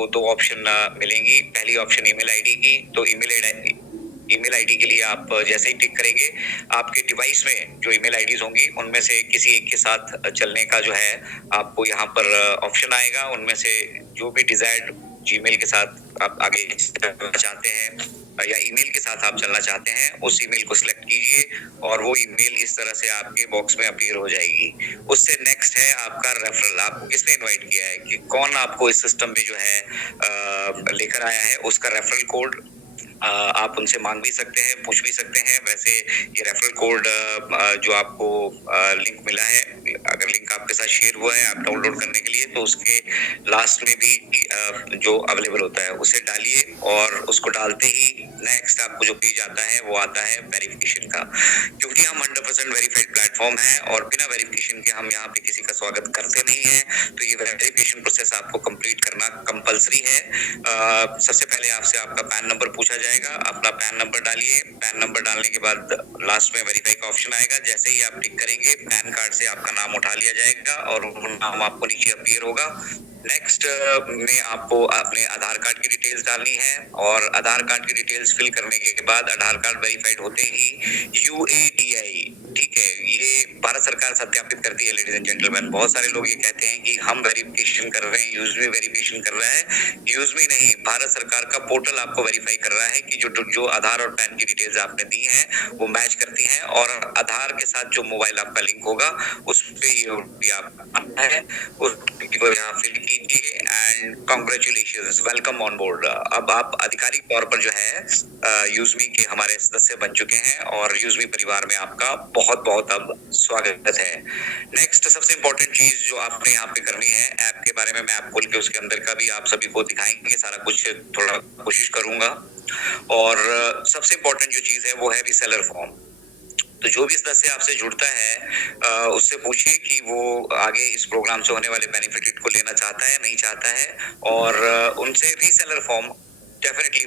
आपको दो ऑप्शन मिलेंगी। पहली ऑप्शन ईमेल आईडी की, तो ईमेल आईडी के लिए आप जैसे ही टिक करेंगे, आपके डिवाइस में जो ईमेल आईडीज होंगी उनमें से किसी एक के साथ चलने का जो है आपको यहाँ पर ऑप्शन आएगा। उनमें से जो भी डिजायर्ड जीमेल के साथ आप आगे चलना चाहते हैं या ईमेल के साथ आप चलना चाहते हैं, उस ईमेल को सिलेक्ट कीजिए और वो ईमेल इस तरह से आपके बॉक्स में अपीयर हो जाएगी। उससे नेक्स्ट है आपका रेफरल। आपको किसने इनवाइट किया है, कि कौन आपको इस सिस्टम में जो है लेकर आया है, उसका रेफरल कोड आप उनसे मांग भी सकते हैं, पूछ भी सकते हैं। वैसे ये रेफरल कोड जो आपको लिंक मिला है, अगर लिंक आपके साथ शेयर हुआ है आप डाउनलोड करने के लिए, तो उसके लास्ट में भी जो अवेलेबल होता है उसे डालिए और उसको डालते ही नेक्स्ट आपको जो पेज आता है वो आता है वेरिफिकेशन का। क्योंकि हम 100% वेरीफाइड प्लेटफॉर्म है और बिना वेरिफिकेशन के हम यहाँ पे किसी का स्वागत करते नहीं है, तो ये वेरिफिकेशन प्रोसेस आपको कंप्लीट करना कंपलसरी है। सबसे पहले आपसे आपका पैन नंबर पूछा जाएगा, अपना पैन नंबर डालिए। पैन नंबर डालने के बाद लास्ट में वेरीफाई का ऑप्शन आएगा। जैसे ही आप टिक करेंगे, पैन कार्ड से आपका नाम उठा लिया जाएगा और वो नाम आपको नीचे अपीयर होगा। नेक्स्ट में आपको अपने आधार कार्ड की डिटेल्स डालनी है और आधार कार्ड की डिटेल्स फिल करने के बाद आधार कार्ड वेरीफाइड होते ही UADI, ठीक है, ये भारत सरकार सत्यापित करती है। लेडीज एंड जेंटलमैन, बहुत सारे लोग ये कहते हैं कि हम वेरिफिकेशन कर रहे हैं, यूजमी वेरिफिकेशन कर रहा है। यूजमी नहीं, भारत सरकार का पोर्टल आपको वेरीफाई कर रहा है कि जो आधार और पैन की डिटेल्स आपने दी हैं वो मैच करती हैं और आधार के साथ जो मोबाइल आपका लिंक होगा उस पे ये OTP आपका है, उस OTP को यहाँ फिल कीजिए and congratulations, welcome on board. अब आप आधिकारिक तौर पर जो है यूजमी के हमारे सदस्य बन चुके हैं और यूजमी परिवार में आपका बहुत बहुत अब स्वागत है। नेक्स्ट सबसे इंपॉर्टेंट चीज जो आपने यहाँ पे करनी है, ऐप के बारे में मैं ऐप खोल के उसके अंदर का भी आप सभी को दिखाएंगे, सारा कुछ थोड़ा कोशिश करूंगा। और सबसे इंपॉर्टेंट जो चीज है वो है रीसेलर फॉर्म। तो जो भी सदस्य आपसे जुड़ता है उससे पूछिए कि वो आगे इस प्रोग्राम से होने वाले बेनिफिट को लेना चाहता है नहीं चाहता है, और उनसे रीसेलर फॉर्म डेफिनेटली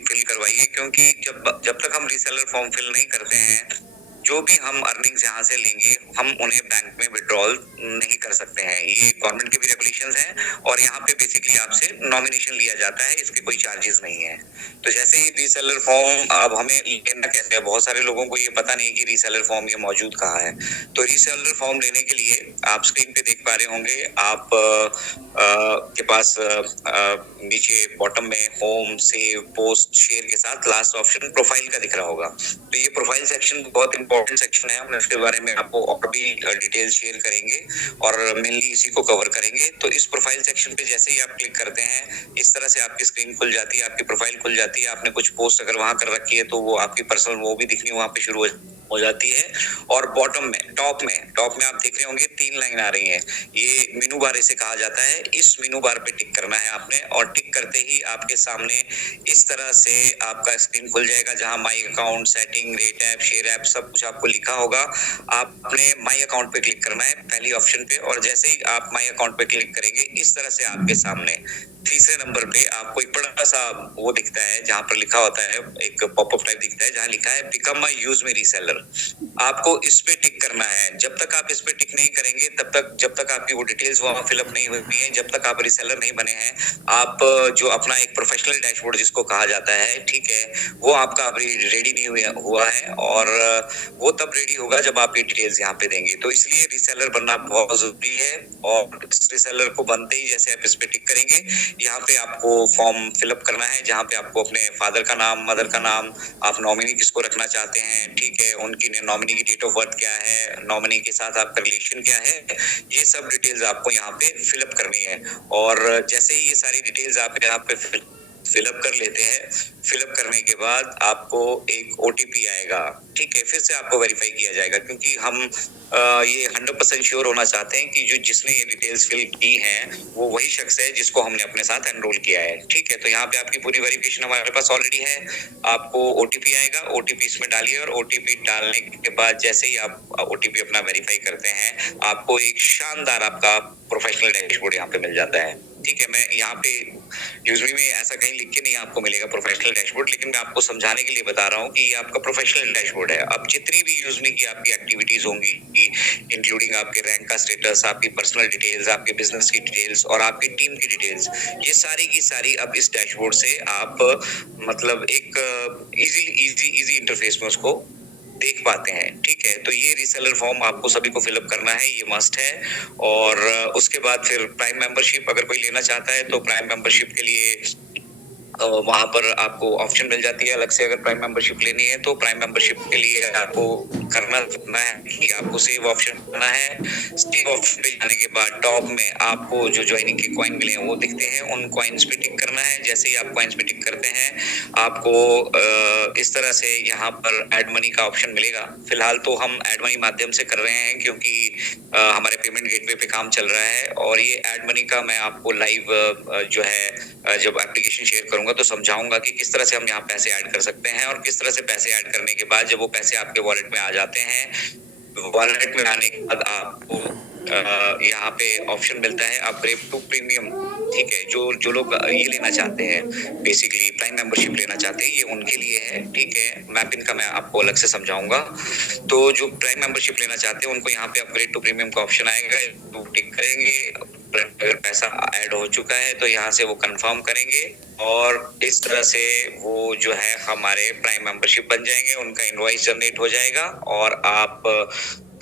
फिल करवाइए। क्योंकि जब तक हम रीसेलर फॉर्म फिल नहीं करते हैं, जो भी हम अर्निंग्स यहाँ से लेंगे हम उन्हें बैंक में विड्रॉल नहीं कर सकते हैं। ये गवर्नमेंट के भी रेगुलेशंस हैं और यहाँ पे बेसिकली आपसे नॉमिनेशन लिया जाता है, इसके कोई चार्जेस नहीं है। तो जैसे ही रीसेलर फॉर्म अब हमें लेना कैसे है, बहुत सारे लोगों को ये पता नहीं कि रीसेलर फॉर्म ये मौजूद कहाँ है। तो रीसेलर फॉर्म लेने के लिए आप स्क्रीन पे देख पा रहे होंगे, आप के पास नीचे बॉटम में होम, सेव, पोस्ट, शेयर के साथ लास्ट ऑप्शन प्रोफाइल का दिख रहा होगा। तो ये प्रोफाइल सेक्शन बहुत इंपॉर्टेंट सेक्शन है, हम इसके बारे में आपको और भी डिटेल शेयर करेंगे और मेनली इसी को कवर करेंगे। तो इस प्रोफाइल सेक्शन पे जैसे ही आप क्लिक करते हैं, इस तरह से आपकी स्क्रीन खुल जाती है, आपकी प्रोफाइल खुल जाती है। आपने कुछ पोस्ट अगर वहां कर रखी है तो वो आपकी पर्सनल वो भी दिखनी वहां पे शुरू हो जाती है। और बॉटम में टॉप में आप देख रहे होंगे 3 लाइन आ रही हैं, ये मेनू बार इसे कहा जाता है। इस मेनू बार पे टिक करना है आपने और टिक करते ही आपके सामने इस तरह से आपका स्क्रीन खुल जाएगा जहां my account, setting, rate app, share app सब कुछ आपको लिखा होगा। आपने माई अकाउंट पे क्लिक करना है पहली ऑप्शन पे, और जैसे ही आप माई अकाउंट पे क्लिक करेंगे इस तरह से आपके सामने तीसरे नंबर पे आपको एक बड़ा सा वो दिखता है जहां पर लिखा होता है, एक पॉपअप टाइप दिखता है जहां लिखा है बिकम माय यूजमी रीसेलर। आपको इस पे टिक करना है। जब तक आप इस पे टिक नहीं करेंगे जब तक आपकी वो डिटेल्स वहां फिलअप नहीं हुई है, जब तक आप रीसेलर नहीं बने हैं, आप जो अपना एक प्रोफेशनल डैशबोर्ड जिसको कहा जाता है, ठीक है, वो आपका अभी रेडी नहीं हुआ है और वो तब रेडी होगा जब आप ये डिटेल्स यहाँ पे देंगे। तो इसलिए रीसेलर बनना बहुत जरूरी है और इस रीसेलर को बनते ही जैसे आप इस पे टिक करेंगे, यहाँ पे आपको फॉर्म फिलअप करना है जहाँ पे आपको अपने फादर का नाम, मदर का नाम, आप नॉमिनी किसको रखना चाहते हैं, ठीक है, उनकी नॉमिनी की डेट ऑफ बर्थ क्या है, नॉमिनी के साथ आपका रिलेशन क्या है, ये सब डिटेल्स आपको यहाँ पे फिलअप करनी है। और जैसे ही ये सारी डिटेल्स आप यहाँ पे फिलअप कर लेते हैं, फिलअप करने के बाद आपको एक OTP आएगा, ठीक है, फिर से आपको वेरीफाई किया जाएगा क्योंकि हम ये 100% श्योर होना चाहते हैं कि जो जिसने ये डिटेल्स फिल की हैं वो वही शख्स है जिसको हमने अपने साथ एनरोल किया है, ठीक है। तो यहाँ पे आपकी पूरी वेरिफिकेशन हमारे पास ऑलरेडी है। आपको OTP आएगा, OTP इसमें डालिए और OTP डालने के बाद जैसे ही आप OTP अपना वेरीफाई करते हैं, आपको एक शानदार आपका प्रोफेशनल डैशबोर्ड यहाँ पे मिल जाता है, ठीक है। मैं यहाँ पे यूजमी में ऐसा कहीं लिख के नहीं आपको मिलेगा प्रोफेशनल डैशबोर्ड, लेकिन मैं आपको समझाने के लिए बता रहा हूँ कि ये आपका प्रोफेशनल डैशबोर्ड है। अब जितनी भी यूजमी की आपकी एक्टिविटीज होंगी, इंक्लूडिंग आपके रैंक का स्टेटस, आपकी पर्सनल डिटेल्स, आपके बिजनेस की डिटेल्स और आपकी टीम की डिटेल्स, ये सारी की सारी अब इस डैशबोर्ड से आप मतलब एक इजी इंटरफेस में उसको देख पाते हैं। ठीक है, तो ये रीसेलर फॉर्म आपको सभी को फिलअप करना है, ये मस्ट है। और उसके बाद फिर प्राइम मेंबरशिप अगर कोई लेना चाहता है तो प्राइम मेंबरशिप के लिए वहां पर आपको ऑप्शन मिल जाती है अलग से। अगर प्राइम मेंबरशिप लेनी है तो प्राइम मेंबरशिप के लिए आपको करना है कि आपको सेव ऑप्शन करना है। सेव ऑप्शन पे जाने के बाद टॉप में आपको जो ज्वाइनिंग के कॉइन मिले हैं वो दिखते हैं, उन कॉइन्स पे टिक करना है। जैसे ही आप कॉइन्स पे टिक करते हैं आपको इस तरह से यहाँ पर एड मनी का ऑप्शन मिलेगा। फिलहाल तो हम एड मनी माध्यम से कर रहे हैं क्योंकि हमारे पेमेंट गेटवे पे काम चल रहा है, और ये एड मनी का मैं आपको लाइव जो है जब एप्लीकेशन शेयर करूंगा तो समझाऊंगा कि किस तरह से हम यहाँ पैसे ऐड कर सकते हैं, और किस तरह से पैसे ऐड करने के बाद जब वो पैसे आपके वॉलेट में आ जाते हैं, वॉलेट में आने के बाद आपको यहाँ पे ऑप्शन मिलता है अपग्रेड टू प्रीमियम। ठीक है, जो लोग ये लेना चाहते हैं, बेसिकली प्राइम मेंबरशिप लेना चाहते हैं, ये उनके लिए है। ठीक है, मैपिन का मैं आपको अलग से समझाऊंगा। तो जो प्राइम मेंबरशिप लेना चाहते हैं उनको यहाँ पे अपग्रेड टू प्रीमियम का ऑप्शन आएगा, तो टिक करेंगे। अगर पैसा ऐड हो चुका है तो यहाँ से वो कंफर्म करेंगे, और इस तरह से वो जो है हमारे प्राइम मेंबरशिप बन जाएंगे, उनका इनवॉइस जनरेट हो जाएगा, और आप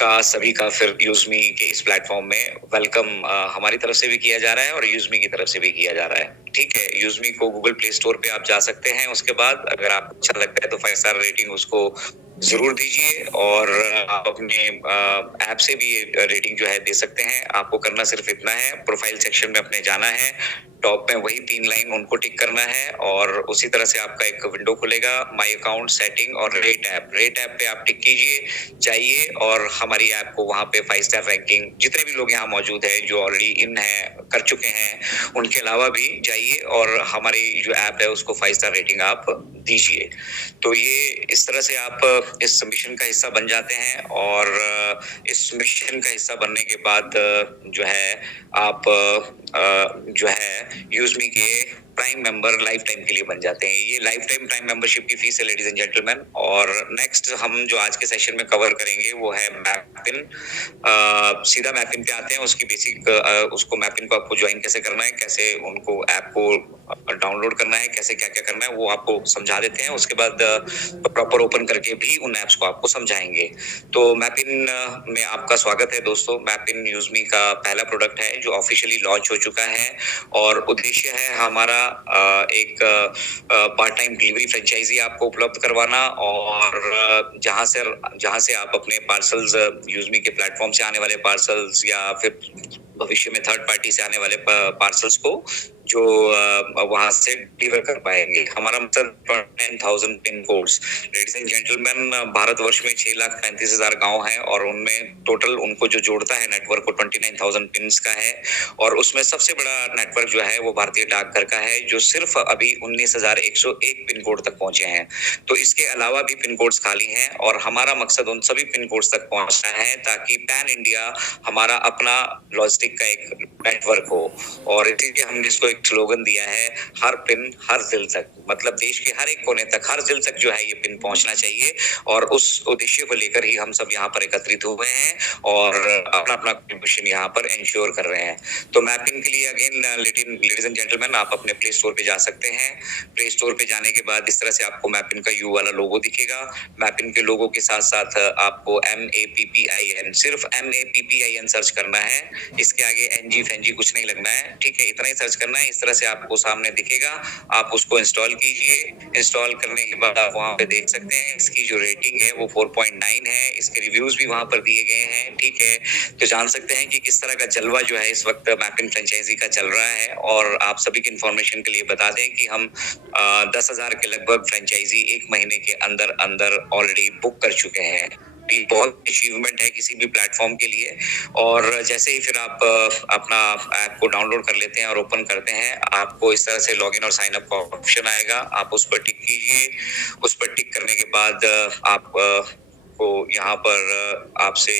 का सभी का फिर यूजमी के इस प्लेटफॉर्म में वेलकम हमारी तरफ से भी किया जा रहा है और यूजमी की तरफ से भी किया जा रहा है। ठीक है, यूजमी को गूगल प्ले स्टोर पे आप जा सकते हैं। उसके बाद अगर आपको अच्छा लगता है तो 5 स्टार रेटिंग उसको जरूर दीजिए, और आप अपने ऐप से भी रेटिंग जो है दे सकते हैं। आपको करना सिर्फ इतना है, प्रोफाइल सेक्शन में अपने जाना है, टॉप में वही 3 लाइन उनको टिक करना है, और उसी तरह से आपका एक विंडो खुलेगा, माय अकाउंट, सेटिंग और रेट ऐप। रेट ऐप पे आप टिक कीजिए, जाइए और हमारी ऐप को वहां पे 5 स्टार रैंकिंग, जितने भी लोग यहाँ मौजूद है जो ऑलरेडी इन है कर चुके हैं, उनके अलावा भी जाइए और हमारी जो ऐप है उसको 5 स्टार रेटिंग आप दीजिए। तो ये इस तरह से आप इस मिशन का हिस्सा बन जाते हैं, और इस मिशन का हिस्सा बनने के बाद जो है आप जो है यूजमी के प्राइम मेंबर लाइफ टाइम के लिए बन जाते हैं। ये लाइफ टाइम प्राइम मेंबरशिप की फीस है लेडीज एंड जेंटलमैन। और नेक्स्ट हम जो आज के सेशन में कवर करेंगे वो है मैपिन। सीधा मैपिन पे आते हैं, उसकी बेसिक उसको मैपिन को आपको ज्वाइन कैसे करना है, कैसे उनको ऐप को डाउनलोड करना है, कैसे क्या क्या करना है वो आपको समझा देते हैं। उसके बाद प्रॉपर ओपन करके भी उन ऐप्स को आपको समझाएंगे। तो मैपिन में आपका स्वागत है दोस्तों। मैपिन यूजमी का पहला प्रोडक्ट है जो ऑफिशियली लॉन्च हो चुका है, और उद्देश्य है हमारा एक पार्ट टाइम डिलीवरी फ्रेंचाइजी आपको उपलब्ध करवाना, और जहां से आप अपने पार्सल्स, यूजमी के प्लेटफॉर्म से आने वाले पार्सल्स या फिर भविष्य में थर्ड पार्टी से आने वाले पार्सल्स को जो वहां से डिलीवर कर पाएंगे। हमारा मतलब 29,000 pin codes. Ladies and gentleman, Bharatvarsh में 6,35,000 गांव हैं, और उनमें टोटल उनको जो जोड़ता है नेटवर्क को 29,000 पिन्स का है। और उसमें सबसे बड़ा नेटवर्क जो है वो भारतीय डाकघर का है, जो सिर्फ अभी 19,101 पिन कोड तक पहुंचे हैं। तो इसके अलावा भी पिन कोड्स खाली हैं, और हमारा मकसद उन सभी पिन कोड्स तक पहुंचना है ताकि पैन इंडिया हमारा अपना लॉजिस्टिक का एक नेटवर्क हो। और इसीलिए हमने इसको एक स्लोगन दिया है, हर पिन हर दिल तक। मतलब देश के हर एक कोने तक, हर दिल तक जो है ये पिन पहुंचना चाहिए, और उस उद्देश्य को लेकर ही हम सब यहाँ पर एकत्रित हुए हैं और अपना अपना कंट्रीब्यूशन यहाँ पर इंश्योर कर रहे हैं। तो मैपिंग के लिए अगेन लेडीज एंड जेंटलमैन, आप अपने प्ले स्टोर पे जा सकते हैं। प्ले स्टोर पे जाने के बाद इस तरह से आपको मैपिंग का यू वाला लोगो दिखेगा। मैपिंग के लोगो के साथ साथ आपको MAPPIN, सिर्फ MAPPIN सर्च करना है, इसके आगे NG फेंजी कुछ नहीं लगना है। ठीक है, इतना ही सर्च करना है। इस तरह से आपको सामने दिखेगा, आप उसको इंस्टॉल कीजिए। इंस्टॉल करने के बाद आप वहां पे देख सकते हैं इसकी जो रेटिंग है वो 4.9 है। इसके रिव्यूज भी वहां पर दिए गए हैं। ठीक है, तो जान सकते हैं कि किस तरह का जलवा जो है इस वक्त मैपिंग फ्रेंचाइजी का चल रहा है। और आप सभी की इंफॉर्मेशन के लिए बता दें कि हम 10,000 के लगभग फ्रेंचाइजी एक महीने के अंदर अंदर ऑलरेडी बुक कर चुके हैं। ये बहुत अचीवमेंट है किसी भी प्लेटफॉर्म के लिए। और जैसे ही फिर आप अपना ऐप को डाउनलोड कर लेते हैं और ओपन करते हैं, आपको इस तरह से लॉगिन और साइन अप का ऑप्शन आएगा। आप उस पर टिक कीजिए। उस पर टिक करने के बाद आप आपको यहाँ पर आपसे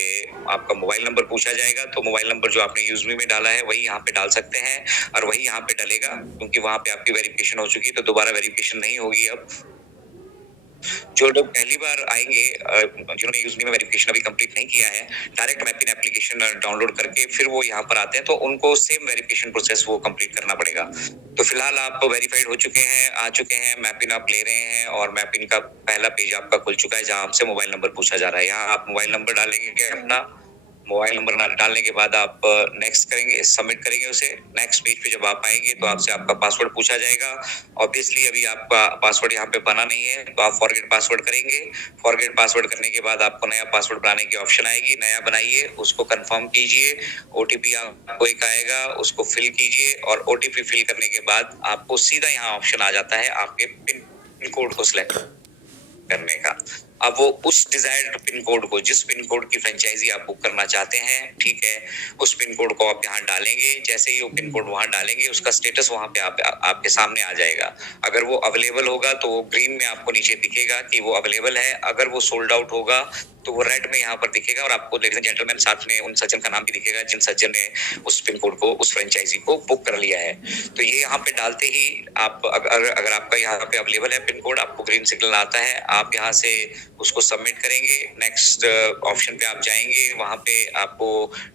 आपका मोबाइल नंबर पूछा जाएगा, तो मोबाइल नंबर जो आपने यूज़मी में डाला है वही यहाँ पे डाल सकते हैं और वही यहाँ पे डलेगा, क्योंकि वहाँ पे आपकी वेरिफिकेशन हो चुकी है, तो दोबारा वेरिफिकेशन नहीं होगी अब। जो लोग पहली बार आएँगे जिन्होंने यूज़मी में वेरिफिकेशन अभी कंप्लीट नहीं किया है, डायरेक्ट मैपिन एप्लीकेशन डाउनलोड करके फिर वो यहाँ पर आते हैं, तो उनको सेम वेरिफिकेशन प्रोसेस वो कंप्लीट करना पड़ेगा। तो फिलहाल आप वेरिफाइड हो चुके हैं, आ चुके हैं, मैपिन आप ले रहे हैं और मैपिन का पहला पेज आपका खुल चुका है, जहाँ आपसे मोबाइल नंबर पूछा जा रहा है। यहाँ आप मोबाइल नंबर डालेंगे अपना, मोबाइल नंबर डालने के बाद आप नेक्स्ट करेंगे, सबमिट करेंगे उसे। नेक्स्ट पेज पे जब आप आएंगे तो आपसे आपका पासवर्ड पूछा जाएगा। ऑब्वियसली अभी आपका पासवर्ड यहाँ पे बना नहीं है, तो आप फॉरगेट पासवर्ड करेंगे। फॉरगेट पासवर्ड करने के बाद आपको नया पासवर्ड बनाने की ऑप्शन आएगी, नया बनाइए, उसको कंफर्म कीजिए। ओटीपी आपको एक आएगा, उसको फिल कीजिए और ओटीपी फिल करने के बाद आपको सीधा यहाँ ऑप्शन आ जाता है आपके पिन कोड को सिलेक्ट करने का। अब वो उस डिजायर्ड पिन कोड को, जिस पिन कोड की फ्रेंचाइजी आप बुक करना चाहते हैं, ठीक है, उस पिन कोड को आप यहाँ डालेंगे। जैसे ही वो पिन कोड वहां डालेंगे, उसका स्टेटस वहां पे आपके सामने आ जाएगा। अगर वो अवेलेबल होगा तो वो ग्रीन में आपको नीचे दिखेगा कि वो अवेलेबल है। अगर वो सोल्ड आउट होगा तो वो रेड में यहाँ पर दिखेगा और आपको लेडीज एंड जेंटलमैन साथ में उन सज्जन का नाम भी दिखेगा जिन सज्जन ने उस पिन कोड को, उस फ्रेंचाइजी को बुक कर लिया है। तो ये यहाँ पे डालते ही आप अगर आपका यहाँ पे अवेलेबल है पिन कोड, आपको ग्रीन सिग्नल आता है, आप यहाँ से उसको सबमिट करेंगे। नेक्स्ट ऑप्शन पे आप जाएंगे, वहां पे आपको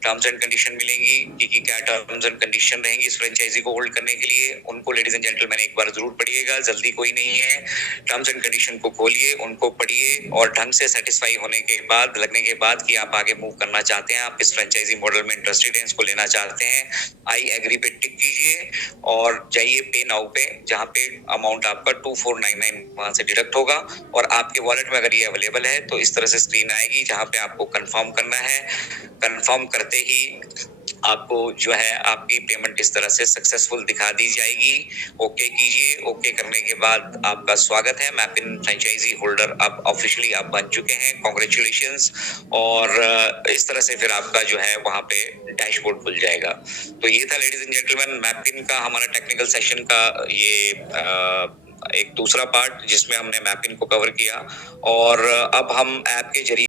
टर्म्स एंड कंडीशन मिलेंगी कि क्या टर्म्स एंड कंडीशन रहेंगी इस फ्रेंचाइजी को होल्ड करने के लिए। उनको लेडीज एंड जेंटलमैन एक बार जरूर पढ़िएगा, जल्दी कोई नहीं है। टर्म्स एंड कंडीशन को खोलिए, उनको पढ़िए और ढंग से सेटिस्फाई होने के बाद, लगने के बाद कि आप आगे मूव करना चाहते हैं, आप इस फ्रेंचाइजी मॉडल में इंटरेस्टेड हैं, इसको लेना चाहते हैं, आई एग्री पे टिक कीजिए और जाइए पे नाउ पे, जहाँ पे अमाउंट आपका 2499 वहां से डिडक्ट होगा और आपके वॉलेट में अगर ये अवेलेबल है तो इस तरह से स्क्रीन आएगी जहाँ पे आपको कंफर्म करना है। कंफर्म करते ही आपको जो है आपकी पेमेंट इस तरह से सक्सेसफुल दिखा दी जाएगी। ओके कीजिए, ओके करने के बाद आपका स्वागत है, मैपिन फ्रेंचाइजी होल्डर अब ऑफिशियली आप बन चुके हैं, कॉन्ग्रेचुलेशंस। और इस तरह से फिर आपका जो है वहां पे डैशबोर्ड खुल जाएगा। तो ये था लेडीज एंड जेंटलमैन मैपिन का हमारा टेक्निकल सेशन का ये एक दूसरा पार्ट जिसमें हमने मैपिंग को कवर किया और अब हम ऐप के जरिए